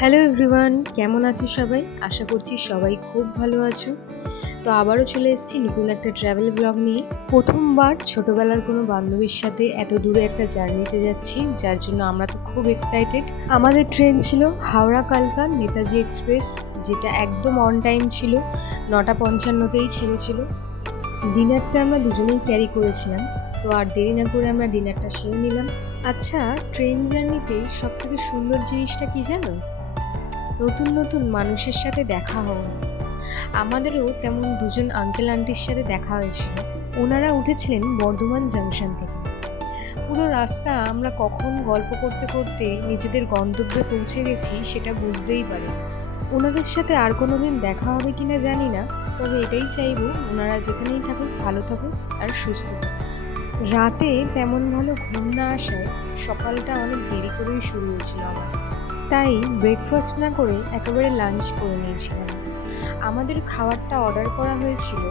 Hello everyone, কেমন আছো সবাই? আশা করছি সবাই খুব ভালো আছো। তো আবারও চলে এসেছি নতুন একটা ট্র্যাভেল ব্লগ নিয়ে। প্রথমবার ছোটবেলার কোনো বান্ধবীর সাথে এত দূরে একটা জার্নিতে যাচ্ছি, যার জন্য আমরা তো খুব এক্সাইটেড। আমাদের ট্রেন ছিল হাওড়া কালকা নেতাজি এক্সপ্রেস, যেটা একদম অন টাইম ছিল, 9:55তেই ছেড়েছিল। ডিনারটা আমরা দুজনেই ক্যারি করেছিলাম, তো আর দেরি না করে আমরা ডিনারটা সেরে নিলাম। আচ্ছা, ট্রেন জার্নিতে সবথেকে সুন্দর জিনিসটা কি জানো? নতুন নতুন মানুষের সাথে দেখা হওয়া। আমাদেরও তেমন দুজন আঙ্কেল আন্টির সাথে দেখা হয়েছিল। ওনারা উঠেছিলেন বর্ধমান জাংশন থেকে। পুরো রাস্তা আমরা কখন গল্প করতে করতে নিজেদের গন্তব্যে পৌঁছে গেছি সেটা বুঝতেই পারি। ওনাদের সাথে আর কোনো দিন দেখা হবে কিনা জানি না, তবে এটাই চাইবো ওনারা যেখানেই থাকুক ভালো থাকুক আর সুস্থ থাকুক। রাতে তেমন ভালো ঘুম না আসায় সকালটা অনেক দেরি করেই শুরু হয়েছিল আমার, তাই ব্রেকফাস্ট না করে একেবারে লাঞ্চ করে নিয়েছিলাম। আমাদের খাবারটা অর্ডার করা হয়েছিল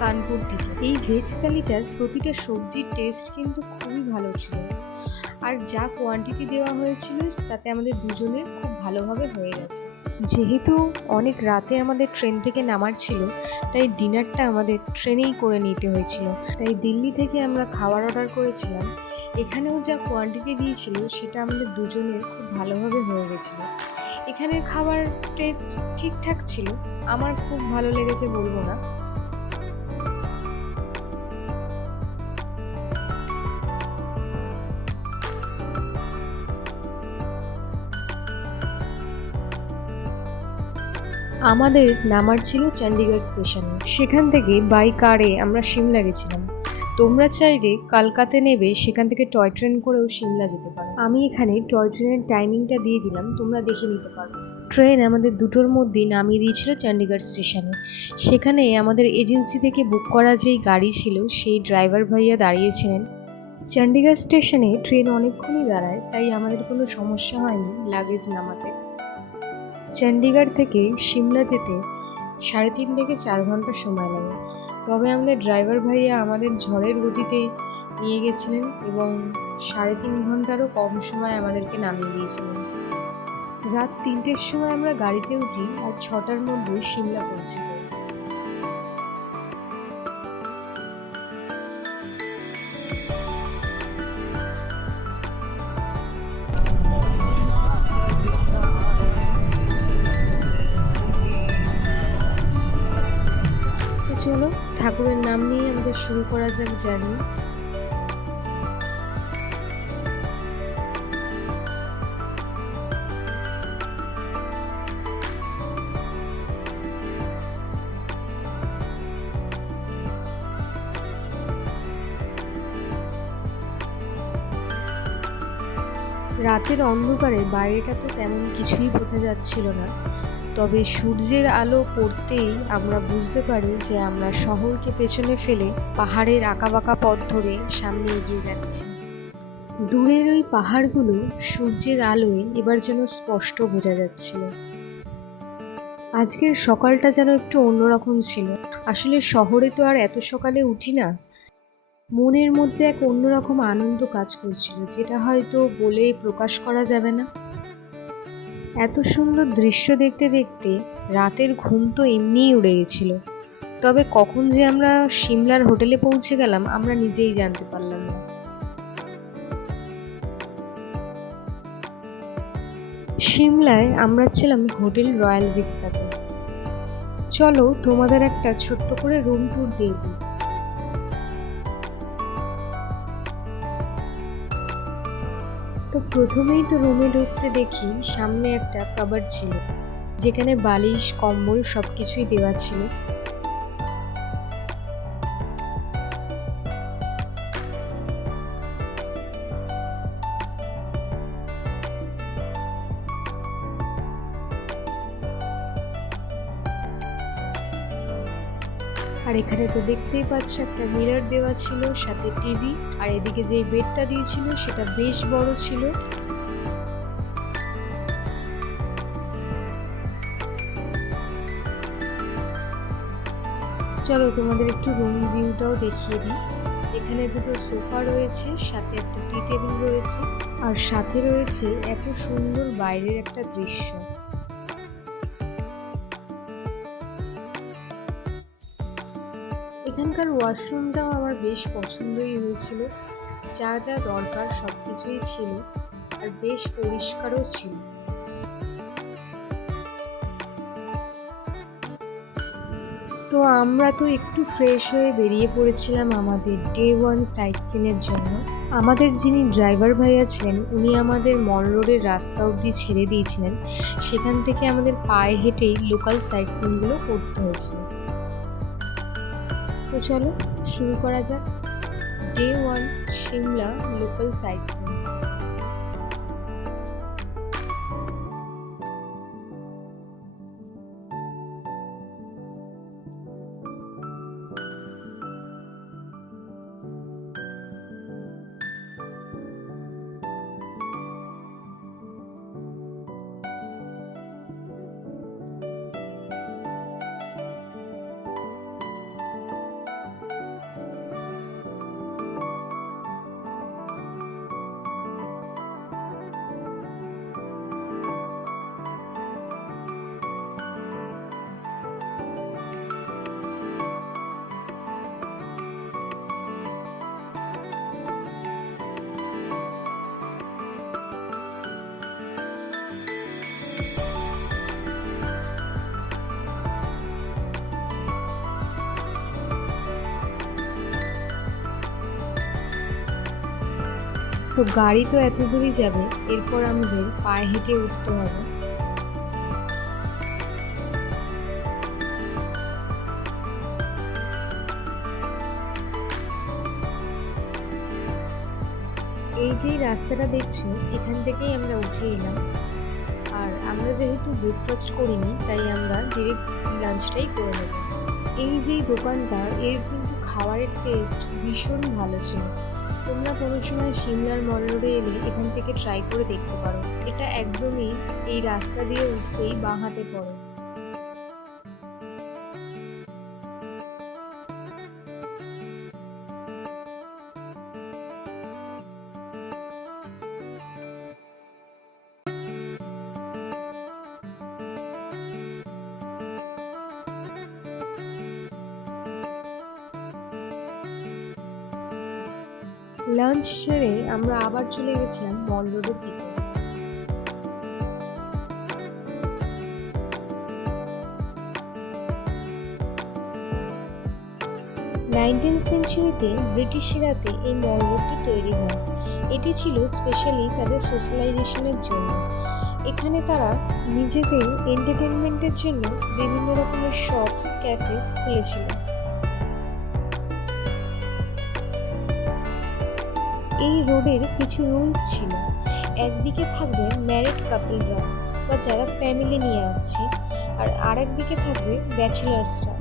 কানপুর থেকে। এই ভেজ থালিটার প্রতিটা সবজির টেস্ট কিন্তু খুবই ভালো ছিল, আর যা কোয়ান্টিটি দেওয়া হয়েছিল তাতে আমাদের দুজনের খুব ভালোভাবে হয়ে গেছে। যেহেতু অনেক রাতে আমাদের ট্রেন থেকে নামার ছিল, তাই ডিনারটা আমাদের ট্রেনেই করে নিতে হয়েছিল। তাই দিল্লি থেকে আমরা খাবার অর্ডার করেছিলাম। এখানেও যা কোয়ান্টিটি দিয়েছিল সেটা আমাদের দুজনের খুব ভালোভাবে হয়ে গেছিল। এখানের খাবার টেস্ট ঠিকঠাক ছিল, আমার খুব ভালো লেগেছে বলবো না। আমাদের নামার ছিল চণ্ডীগড় স্টেশনে। সেখান থেকে বাই কারে আমরা সিমলা গেছিলাম। তোমরা চাইলে কালকাতে নেবে সেখান থেকে টয় ট্রেন করেও সিমলা যেতে পারো। আমি এখানে টয় ট্রেনের টাইমিংটা দিয়ে দিলাম, তোমরা দেখে নিতে পারো। ট্রেন আমাদের দুটোর মধ্যেই নামিয়ে দিয়েছিল চণ্ডীগড় স্টেশনে। সেখানে আমাদের এজেন্সি থেকে বুক করা যেই গাড়ি ছিল সেই ড্রাইভার ভাইয়া দাঁড়িয়েছিলেন। চণ্ডীগড় স্টেশনে ট্রেন অনেকক্ষণই দাঁড়ায়, তাই আমাদের কোনো সমস্যা হয়নি লাগেজ নামাতে। চণ্ডীগড় থেকে সিমলা যেতে 3.5 থেকে 4 ঘন্টা সময় লাগে, তবে আমাদের ড্রাইভার ভাইয়া আমাদের ঝড়ের গতিতে নিয়ে গেছিলেন এবং 3.5 ঘন্টারও কম সময় আমাদেরকে নামিয়ে দিয়েছিলেন। রাত 3টের সময় আমরা গাড়িতে উঠি আর 6টার মধ্যে সিমলা পৌঁছে যাই। তো চলো, ঠাকুরের নাম নিয়ে আমাদের শুরু করা যাক জার্নি। রাতের অন্ধকারে বাইরেটা তো তেমন কিছুই বোঝা যাচ্ছিল না, তবে সূর্যের আলো পড়তেই আমরা বুঝতে পারি যে আমরা শহরকে পেছনে ফেলে পাহাড়ের আঁকাবাঁকা পথ ধরে সামনে এগিয়ে যাচ্ছি। দূরের ওই পাহাড়গুলো সূর্যের আলোয় এবার যেন স্পষ্ট বোঝা যাচ্ছিল। আজকের সকালটা যেন একটু অন্যরকম ছিল। আসলে শহরে তো আর এত সকালে উঠি না, মনের মধ্যে এক অন্যরকম আনন্দ কাজ করছিল, যেটা হয়তো বলে প্রকাশ করা যাবে না। এত সুন্দর দৃশ্য দেখতে দেখতে রাতের ঘুম তো এমনিই উড়ে গেছিল, তবে কখন যে আমরা সিমলার হোটেলে পৌঁছে গেলাম আমরা নিজেই জানতে পারলাম না। সিমলায় আমরা ছিলাম হোটেল রয়্যাল ভিস্তাতে। চলো তোমাদের একটা ছোট্ট করে রুম ট্যুর দিয়ে দিই। তো প্রথমেই তো রুমে ঢুকতে দেখি সামনে একটা কাবার্ড ছিল, যেখানে বালিশ কম্বল সবকিছুই দেওয়া ছিল। আর এখানে তো দেখতেই পাচ্ছ একটা মিরর দেওয়া ছিল, সাথে টিভি, আর এদিকে যে বেডটা দিয়েছিল সেটা বেশ বড় ছিল। চলো তোমাদের একটু রুম ভিউটাও দেখিয়ে দিই। এখানে দুটো সোফা রয়েছে, সাথে একটা টি টেবিল রয়েছে, আর সাথে রয়েছে এত সুন্দর বাইরের একটা দৃশ্য। এখানকার ওয়াশরুমটাও আমার বেশ পছন্দই হয়েছিল, যা যা দরকার সব কিছুই ছিল আর বেশ পরিষ্কারও ছিল। তো আমরা তো একটু ফ্রেশ হয়ে বেরিয়ে পড়েছিলাম আমাদের ডে 1 সাইট সিনের জন্য। আমাদের যিনি ড্রাইভার ভাইয়া ছিলেন উনি আমাদের মল রোডের রাস্তা অবধি ছেড়ে দিয়েছিলেন, সেখান থেকে আমাদের পায়ে হেঁটেই লোকাল সাইট সিনগুলো করতে হয়েছিল। তো চলো শুরু করা যাক day 1 Shimla local sightseeing. তো গাড়ি তো এত দূরই যাবে, এরপর আমাদের পায়ে হেঁটে উঠতে হবে। এই যে রাস্তাটা দেখছো, এখান থেকেই আমরা উঠে এলাম। আর আমরা যেহেতু ব্রেকফাস্ট করিনি, তাই আমরা ডিরেক্ট লাঞ্চটাই করে নেব। এই যে দোকানটা, এর কিন্তু খাবারের টেস্ট ভীষণ ভালো ছিল। তোমরা কোনো সময় সিমলার মল রোডে এলে এখান থেকে ট্রাই করে দেখতে পারো। এটা একদমই এই রাস্তা দিয়ে উঠতেই বাঁ হাতে পড়ে। লাঞ্চ সেরে আমরা আবার চলে গেছিলাম মল রোডের দিকে। 19th সেঞ্চুরিতে ব্রিটিশরাতে এই মল রোডটি তৈরি হয়। এটি ছিল স্পেশালি তাদের সোশ্যালাইজেশনের জন্য। এখানে তারা নিজেদের এন্টারটেনমেন্টের জন্য বিভিন্ন রকমের শপস, ক্যাফেস খুলেছিল। এই রোডের কিছু রুলস ছিল। একদিকে থাকবে ম্যারিড কাপলরা বা যারা ফ্যামিলি নিয়ে আসছে, আর আরেক দিকে থাকবে ব্যাচেলার্সরা।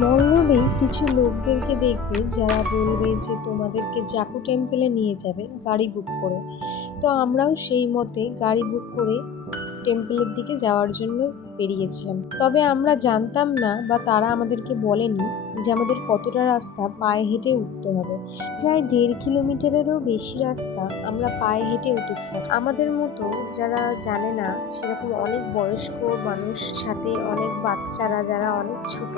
মল রোডে কিছু লোকদেরকে দেখবে যারা বলবে যে তোমাদেরকে জাকু টেম্পলে নিয়ে যাবে গাড়ি বুক করে। তো আমরাও সেই মতে গাড়ি বুক করে টেম্পলের দিকে যাওয়ার জন্য বেরিয়েছিলাম। তবে আমরা জানতাম না বা তারা আমাদেরকে বলেনি যে আমাদের কতটা রাস্তা পায়ে হেঁটে উঠতে হবে। প্রায় 1.5 কিলোমিটারেরও বেশি রাস্তা আমরা পায়ে হেঁটে উঠেছিলাম। আমাদের মতো যারা জানে না, সেরকম অনেক বয়স্ক মানুষ, সাথে অনেক বাচ্চারা যারা অনেক ছোট,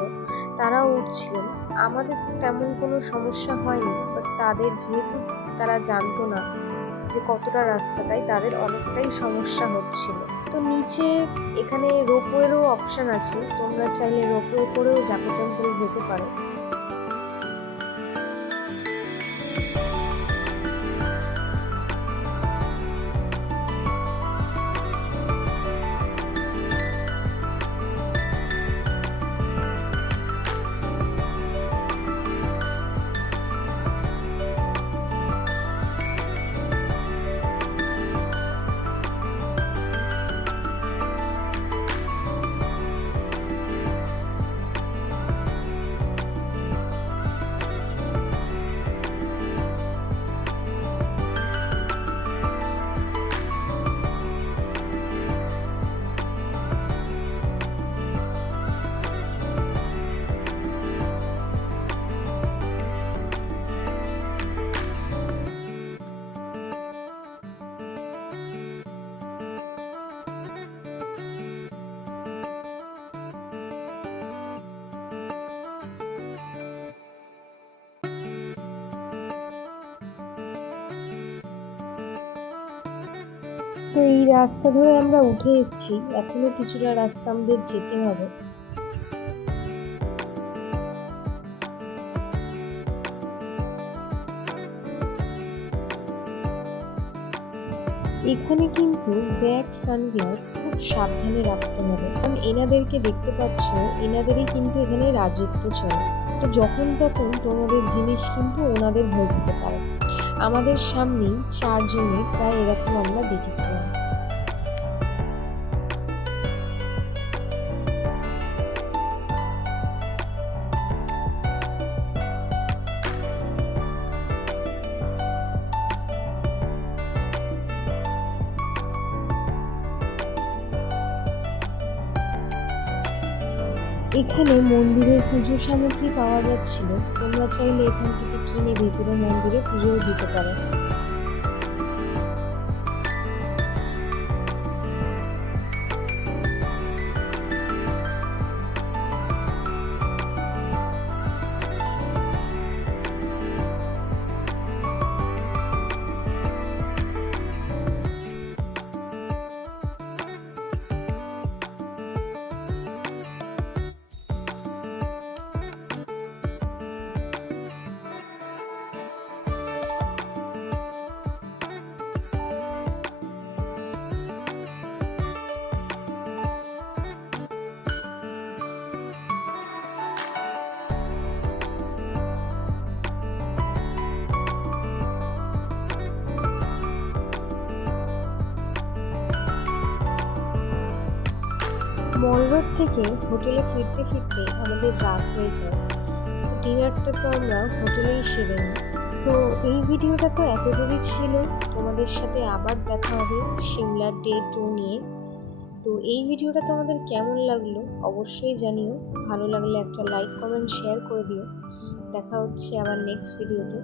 তারাও উঠছিলেন। আমাদের তো তেমন কোনো সমস্যা হয়নি, বাট তাদের যেহেতু তারা জানতো না যে কতটা রাস্তা, তাই তাদের অনেকটাই সমস্যা হচ্ছিল। তো নিচে এখানে রোপওয়েরও অপশান আছে, তোমরা চাইলে রোপওয়ে করেও জাকো টেম্পল যেতে পারো। তো এই রাস্তা ধরে আমরা উঠে এসেছি, এখনো কিছুটা রাস্তা আমাদের যেতে হবে। এখানে কিন্তু ব্যাগ সানগ্লাস খুব সাবধানে রাখতে হবে, কারণ এনাদেরকে দেখতে পাচ্ছ, এনাদেরই কিন্তু এখানে রাজত্ব চলে। তো যখন তখন তোমাদের জিনিস কিন্তু ওনাদের হয়ে যেতে পারে। আমাদের সামনেই 4 জনের প্রায় এরকম আমরা দেখেছিলাম। এখানে মন্দিরের পুজো সামগ্রী পাওয়া যাচ্ছিল, তোমরা চাইলে এখান থেকে কিনে ভেতরে মন্দিরে পুজোও দিতে পারো। মল রোড থেকে হোটেলে ফিরতে ফিরতে আমাদের রাত হয়ে যায়। তো ডিনারটা তো আমরা হোটেলেই সেরে নিই। তো এই ভিডিওটা তো এতটুকুই ছিল, তোমাদের সাথে আবার দেখা হবে সিমলা ডে 2 নিয়ে। তো এই ভিডিওটা তোমাদের কেমন লাগলো অবশ্যই জানিও, ভালো লাগলে একটা লাইক কমেন্ট শেয়ার করে দিও। দেখা হচ্ছে আবার নেক্সট ভিডিওতে।